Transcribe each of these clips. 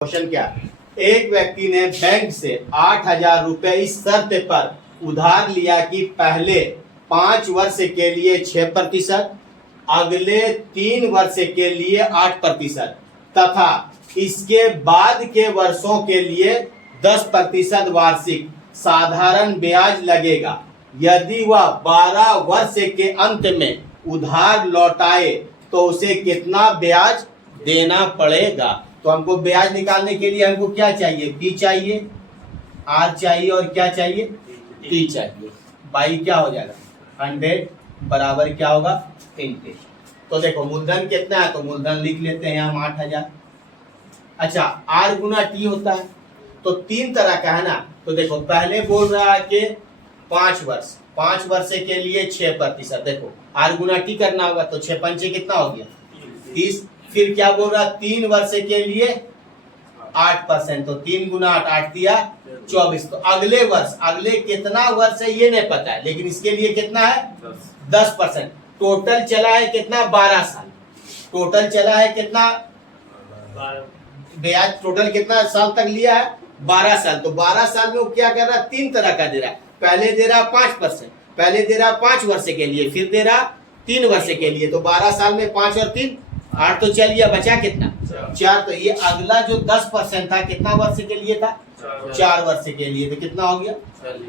Question क्या, एक व्यक्ति ने बैंक से 8,000 रुपए इस शर्त पर उधार लिया कि पहले 5 वर्ष के लिए 6%, अगले 3 वर्ष के लिए 8% तथा इसके बाद के वर्षों के लिए 10% वार्षिक साधारण ब्याज लगेगा। यदि वह 12 वर्ष के अंत में उधार लौटाए तो उसे कितना ब्याज देना पड़ेगा। तो हमको ब्याज निकालने के लिए हमको क्या चाहिए, पी चाहिए, आर चाहिए और क्या चाहिए, टी चाहिए। बाई क्या हो जाएगा 100 बराबर क्या होगा इंटरेस्ट। तो देखो मूलधन कितना है, तो मूलधन लिख लेते हैं हम 8,000। अच्छा आर गुना टी होता है तो 3 तरह का है ना। तो देखो पहले बोल रहा है कि 5 वर्ष के लिए 6%। देखो आर गुना टी करना होगा तो 6 पंचे कितना हो गया 30। फिर क्या बोल रहा 3 वर्ष के लिए 8%, तो 3 गुना 8, 8 दिया 24। तो अगले वर्ष, अगले कितना वर्ष है ये नहीं पता है, लेकिन इसके लिए कितना है 10%। टोटल चला है कितना 12 साल। टोटल चला है कितना ब्याज, टोटल कितना साल तक लिया है 12 साल। तो 12 साल में वो क्या कर रहा है 3 तरह का दे रहा है। पहले दे रहा 5%, पहले दे रहा 5 वर्ष के लिए, फिर दे रहा 3 वर्ष के लिए। तो 12 साल में 5 और 3 8, तो चलिए बचा कितना 4। तो ये अगला जो 10% था कितना वर्ष के लिए था 4 वर्ष के लिए, तो कितना हो गया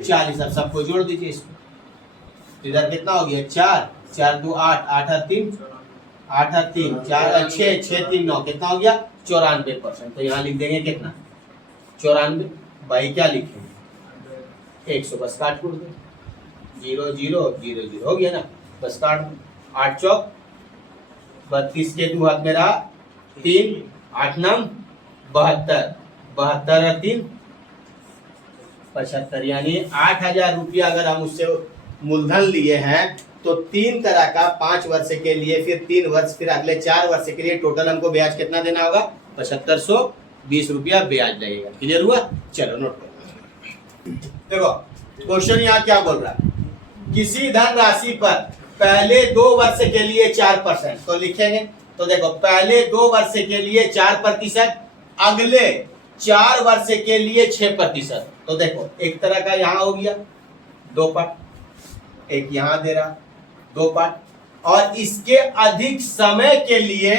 40। अब सबको जोड़ दीजिए इसको। इधर कितना हो गया 4, 4 2 8, 8 और 3 8 और 3 4 और 6, 6 3 9, कितना हो गया 94%। तो यहाँ लिख देंगे कितना 94। भाई क्या लिखेंगे 100, बस काट कूट दे 0 0 0 0 हो गया ना, बस काट दो। 8 चौक 32 के 2 हाथ में रहा 3, 8 9 72, 72 और 3 75। यानी 8,000 रुपया अगर हम उससे मूलधन लिए हैं तो 3 तरह का 5 वर्ष के लिए, फिर 3 वर्ष, फिर अगले 4 वर्ष के लिए टोटल हमको ब्याज कितना देना होगा 7520 रुपया ब्याज लगेगा। क्लियर हुआ। चलो नोट करो। देखो क्वेश्चन यहाँ क्या बोल रहा है, किसी धन राशि पर पहले 2 वर्ष के लिए 4%, तो लिखेंगे। तो देखो पहले 2 वर्ष के लिए 4%, अगले 4 वर्ष के लिए 6%। तो देखो एक तरह का यहाँ हो गया 2 पार्ट, एक यहाँ दे रहा 2 पार्ट, और इसके अधिक समय के लिए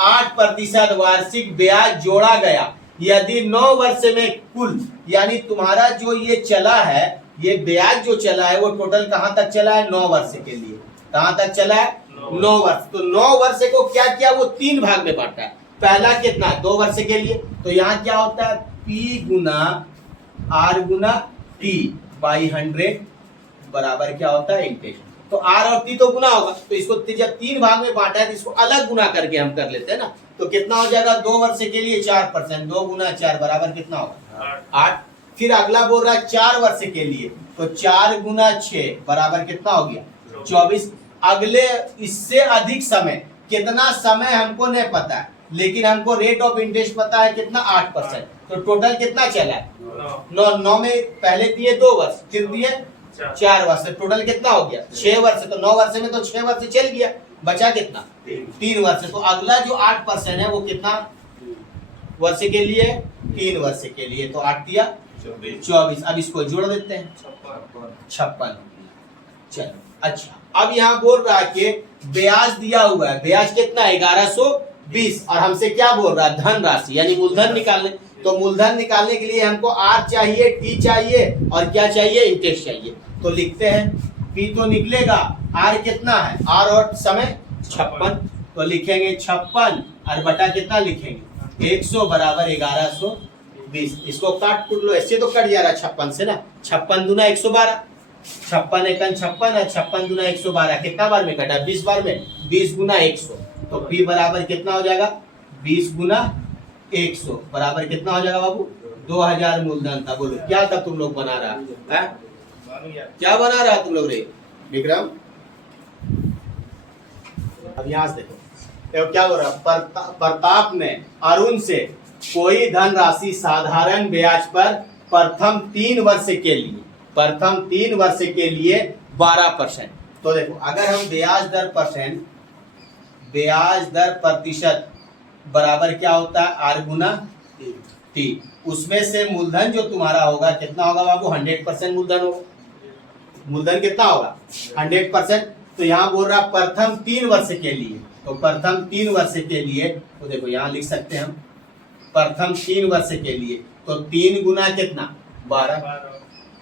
8% वार्षिक ब्याज जोड़ा गया। यदि 9 वर्ष में कुल, यानी तुम्हारा जो ये चला है, ये ब्याज जो चला है वो टोटल कहां तक चला है 9 वर्ष के लिए। कहां तक चला है 9 वर्ष। तो 9 वर्ष को क्या किया, वो 3 भाग में बांटा है। पहला कितना 2 वर्ष के लिए, तो यहाँ क्या होता है P Guna R Guna T by 100 बराबर क्या होता है इंटरेस्ट। तो R और T तो गुना होगा, तो इसको जब 3 भाग में बांटा है तो इसको अलग गुना करके हम कर लेते हैं ना। तो कितना हो जाएगा 2 वर्ष के लिए 4%, 2 गुना 4 बराबर कितना होगा 8। फिर अगला बोल रहा है 4 वर्ष के लिए, तो 4 गुना 6 बराबर कितना हो गया 24। अगले इससे अधिक समय, कितना समय हमको नहीं पता है, लेकिन हमको रेट ऑफ इंटरेस्ट पता है कितना 8%। तो टोटल कितना चला है 9 में पहले दिए 2 वर्ष, फिर दिए 4 वर्ष, टोटल कितना हो गया 6 वर्ष। तो 9 वर्ष में तो 6 वर्ष चल गया, बचा कितना 3 वर्ष। तो अगला जो 8% है वो कितना वर्ष के लिए 3 वर्ष के लिए, तो 8 दिया 24। अब इसको जोड़ देते हैं 56। चलो अच्छा, अब यहाँ बोल रहा है कि ब्याज दिया हुआ है, ब्याज कितना 1120, और हमसे क्या बोल रहा है धन राशि यानी मूलधन निकालने। तो मूलधन निकालने के लिए हमको आर चाहिए, टी चाहिए और क्या चाहिए इंटरेस्ट चाहिए। तो लिखते हैं पी तो निकलेगा, आर कितना है आर और समय 56, तो लिखेंगे 56 और बटा कितना लिखेंगे 100 बराबर 1120। इसको काट कुट लो, ऐसे तो कट जा रहा है 56 से ना। 56 दूना 112, 56 एकन 56 है, 56 दूना 112 कितना बार में कटा 20 बार में, 20 गुना 100। तो पी बराबर कितना हो जाएगा 20 गुना 100 बराबर कितना हो जाएगा बाबू 2000 मूलधन था। बोलो क्या था तुम लोग बना रहा है, क्या बना रहा तुम लोग रे विक्रम। अब यहाँ से देखो क्या बोल रहा, प्रताप ने अरुण से कोई धनराशि साधारण ब्याज पर प्रथम 3 वर्ष के लिए, प्रथम 3 वर्ष के लिए 12%। तो देखो अगर हम ब्याज दर प्रतिशत बराबर क्या होता है आर गुना 3। उसमें से मूलधन जो तुम्हारा होगा कितना होगा बाबू? 100% मूलधन होगा। मूलधन कितना होगा? 100%। तो यहाँ बोल रहा प्रथम 3 वर्ष के लिए, तो प्रथम 3 वर्ष के लिए तो देखो यहाँ लिख सकते हैं हम प्रथम 3 वर्ष के लिए, तो 3 गुना कितना? 12।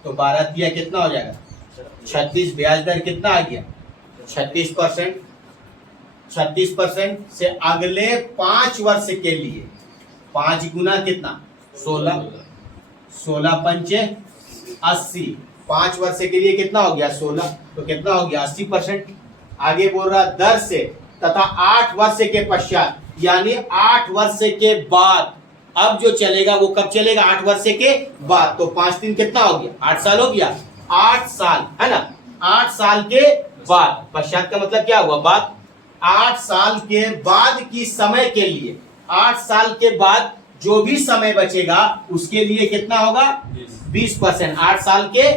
तो 12 दिया कितना हो जाएगा? 36। ब्याज दर कितना आ गया? 36%। 36% से अगले 5 वर्ष के लिए 5 गुना कितना? 16। 16 पंचे 80। 5 वर्ष के लिए कितना हो गया? 16। तो कितना हो गया? 80%। आगे बोल रहा दर से तथा 8 वर्ष के पश्चात, यानी 8 वर्ष के बाद अब जो चलेगा वो कब चलेगा? 8 वर्ष के बाद। तो 5 दिन कितना हो गया? 8 साल हो गया। 8 साल है ना? 8 साल के बाद, पश्चात का मतलब क्या हुआ? बाद। 8 साल के बाद की समय के लिए, 8 साल के बाद जो भी समय बचेगा उसके लिए कितना होगा? 20%। 8 साल के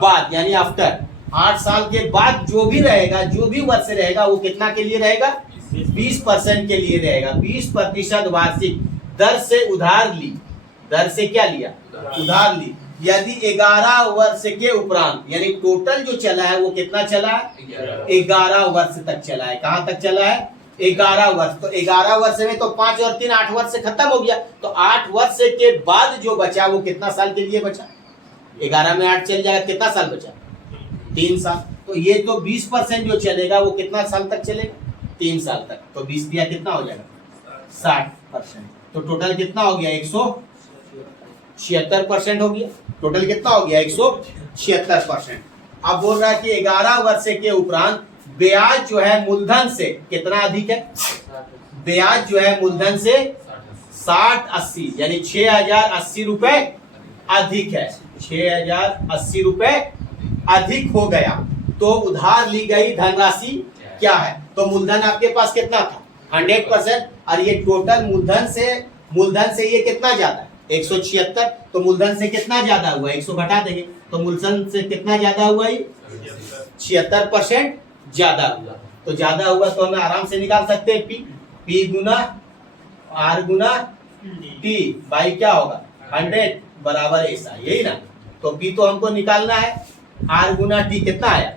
बाद यानी आफ्टर 8 साल के बाद जो भी रहेगा, जो भी वर्ष रहेगा वो कितना के लिए रहेगा? 20% के लिए रहेगा। 20% वार्षिक दर से उधार ली। दर से क्या लिया? उधार ली। यदि 11 वर्ष के उपरांत, यानी टोटल जो चला है वो कितना चला है? 11 वर्ष तक चला है। कहां तक चला है? 11 वर्ष। तो 11 वर्ष में तो 5 और 3 8 वर्ष से खत्म हो गया। तो 8 वर्ष के बाद जो बचा वो कितना साल के लिए बचा? 11 में 8 चल जाएगा, कितना साल बचा? 3 साल। तो ये तो 20% जो चलेगा वो कितना साल तक चलेगा? 3 साल तक। तो 20 दिया कितना हो जाएगा? 60%। तो टोटल कितना हो गया? 176% हो गया। टोटल कितना हो गया? 176%। अब बोल रहा है कि 11 वर्ष के उपरांत ब्याज जो है मूलधन से कितना अधिक है? ब्याज जो है मूलधन से 60-80 यानी 6080 रुपए अधिक है। 6080 रुपए अधिक हो गया तो उधार ली गई धनराशि क्या है? तो मूलधन आपके पास कितना था? 100%। और ये टोटल मूलधन से ये कितना ज्यादा है? 176। तो मूलधन से कितना ज्यादा हुआ? 100 घटा देंगे तो मूलधन से कितना ज्यादा हुआ? 76% ज्यादा हुआ। तो ज्यादा हुआ तो हमें आराम से निकाल सकते हैं पी गुना आर गुना टी बाई क्या होगा? 100 बराबर ऐसा, यही ना? तो पी तो हमको निकालना है, आर गुना टी कितना आया?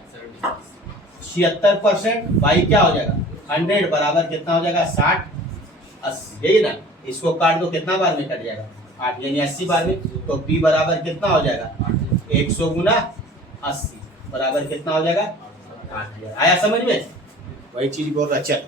76% बाई क्या हो जाएगा? 100 बराबर कितना हो जाएगा? 60-80, यही ना? इसको काट दो, कितना बार में कट जाएगा? 8 यानी 80 बार में। तो पी बराबर कितना हो जाएगा? 100 गुना 80 बराबर कितना हो जाएगा? 8000। आया समझ में? वही चीज बोल रहा। चल